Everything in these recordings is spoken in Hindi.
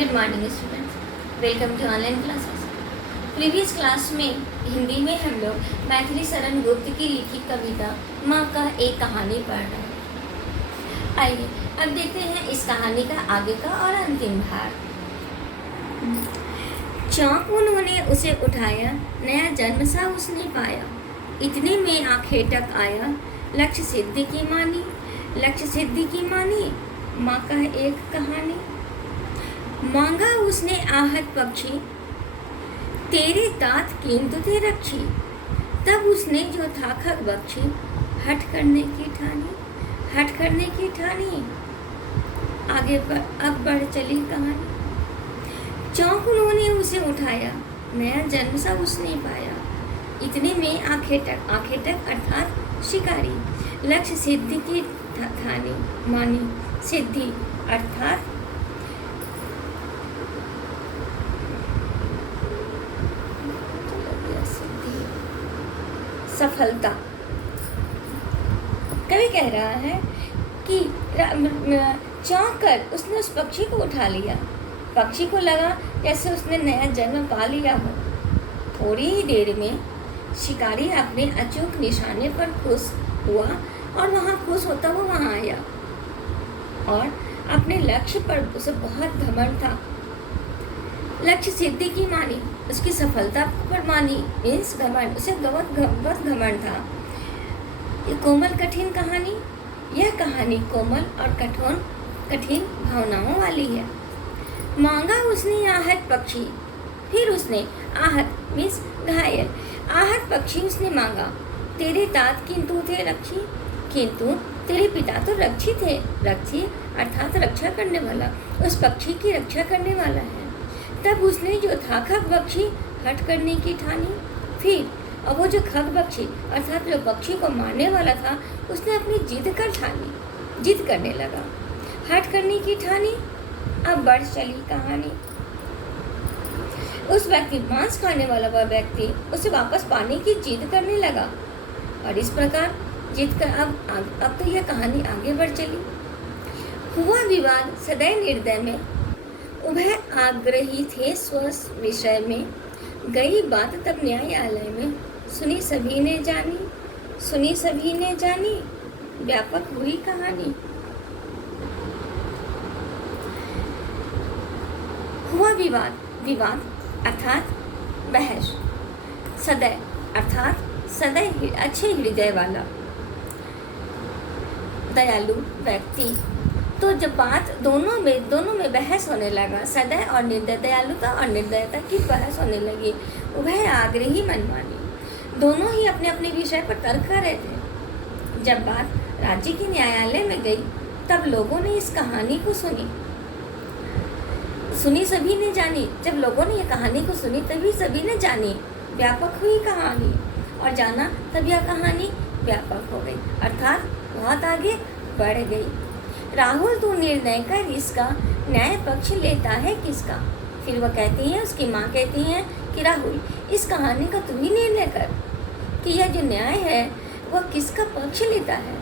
Good morning students, welcome to online classes. Previous class में हिंदी में हम लोग मैथिली शरण गुप्त की लिखी कविता माँ का एक कहानी पढ़ रहे हैं। आइए अब देखते हैं इस कहानी का आगे का और अंतिम भाग। चौंक उन्होंने उसे उठाया, नया जन्म सा उसने पाया, इतने में आखेटक आया, लक्ष्य सिद्धि की मानी, लक्ष्य सिद्धि की मानी, माँ का एक कहानी। मांगा उसने आहत पक्षी, तेरे तात किंतु ते रक्षी, तब उसने जो था खग बख्शी, हट करने की ठानी, हट करने की ठानी। आगे अब बढ़ चली कहानी। चौंक उन्होंने उसे उठाया, नया जन्म सा उसने पाया, इतने में आखेटक, आखेटक अर्थात शिकारी, लक्ष्य सिद्धि की ठानी मानी, सिद्धि अर्थात सफलता। कवि कह रहा है कि चौंक कर उसने उस पक्षी को उठा लिया। पक्षी को लगा जैसे उसने नया जन्म पा लिया हो। थोड़ी ही देर में शिकारी अपने अचूक निशाने पर खुश हुआ और वहाँ खुश होता हुआ वहाँ आया और अपने लक्ष्य पर उसे बहुत घमंड था। लक्ष्य सिद्धि की मानी, उसकी सफलता पर मानी, मीन्स घमंड, उसे बहुत घमंड था। ये कोमल कठिन कहानी, यह कहानी कोमल और कठिन भावनाओं वाली है। मांगा उसने आहत पक्षी, फिर उसने आहत मीन्स घायल, आहत पक्षी उसने मांगा, तेरे तात किंतु थे रक्षी, किंतु तेरे पिता तो रक्षी थे। रक्षी अर्थात रक्षा करने वाला, उस पक्षी की रक्षा करने वाला है। तब उसने जो था खग बख्शी, हट करने की ठानी। फिर अब वो जो खग बख्शी अर्थात जो पक्षी को मारने वाला था, उसने अपनी जिद कर ठानी, जिद करने लगा, हट करने की ठानी। अब बढ़ चली कहानी। उस व्यक्ति, मांस खाने वाला वह व्यक्ति, उसे वापस पाने की जिद करने लगा और इस प्रकार जिद कर अब तो यह कहानी आगे बढ़ चली। हुआ विवाद सदैव निर्दय में, उभय आग्रही थे स्व विषय में, गई बात तब न्यायालय में, सुनी सभी ने जानी, सुनी सभी ने जानी, व्यापक हुई कहानी। हुआ विवाद, विवाद अर्थात बहस, सदैव अर्थात सदैव अच्छे हृदय वाला, दयालु व्यक्ति। तो जब बात दोनों में बहस होने लगा, सदैव और निर्दय, दयालुता और निर्दयता की बहस होने लगी। उभय आग्रही मनमानी, दोनों ही अपने अपने विषय पर तर्क कर रहे थे। जब बात राज्य के न्यायालय में गई, तब लोगों ने इस कहानी को सुनी, सुनी सभी ने जानी। जब लोगों ने ये कहानी को सुनी तभी सभी ने जानी, व्यापक हुई कहानी, और जाना तब यह कहानी व्यापक हो गई अर्थात बहुत आगे बढ़ गई। राहुल तू निर्णय कर इसका, न्याय पक्ष लेता है किसका। फिर वह कहती है, उसकी माँ कहती है कि राहुल इस कहानी का तू ही निर्णय कर कि यह जो न्याय है वह किसका पक्ष लेता है।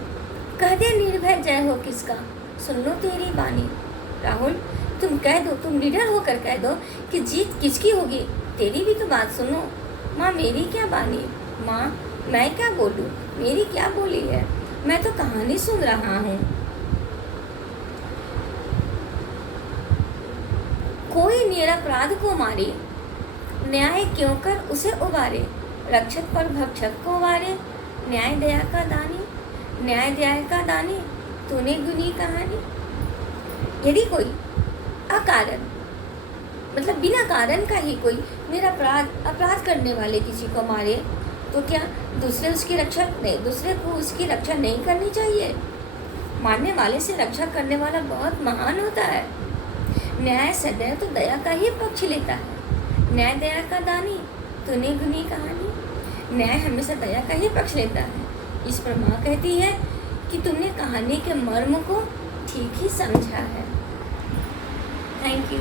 कह दे निर्भय जय हो किसका, सुन लो तेरी बानी। राहुल तुम कह दो, तुम निडर होकर कह दो कि जीत किसकी होगी, तेरी भी तो बात सुनो। माँ मेरी क्या बानी, माँ मैं क्या बोलूँ, मेरी क्या बोली है, मैं तो कहानी सुन रहा हूँ। कोई निरपराध को मारे, न्याय क्यों कर उसे उबारे, रक्षक पर भक्षक को वारे, न्याय दया का दानी, न्याय दया का दानी, तूने गुनी कहानी। यदि कोई अकारण मतलब बिना कारण का ही कोई अपराध करने वाले किसी को मारे, तो क्या दूसरे को उसकी रक्षा नहीं करनी चाहिए। मारने वाले से रक्षा करने वाला बहुत महान होता है। न्याय सदैव तो दया का ही पक्ष लेता है, न्याय दया का दानी, तूने गुनी कहानी। न्याय हमेशा दया का ही पक्ष लेता है। इस पर माँ कहती है कि तुमने कहानी के मर्म को ठीक ही समझा है। Thank you.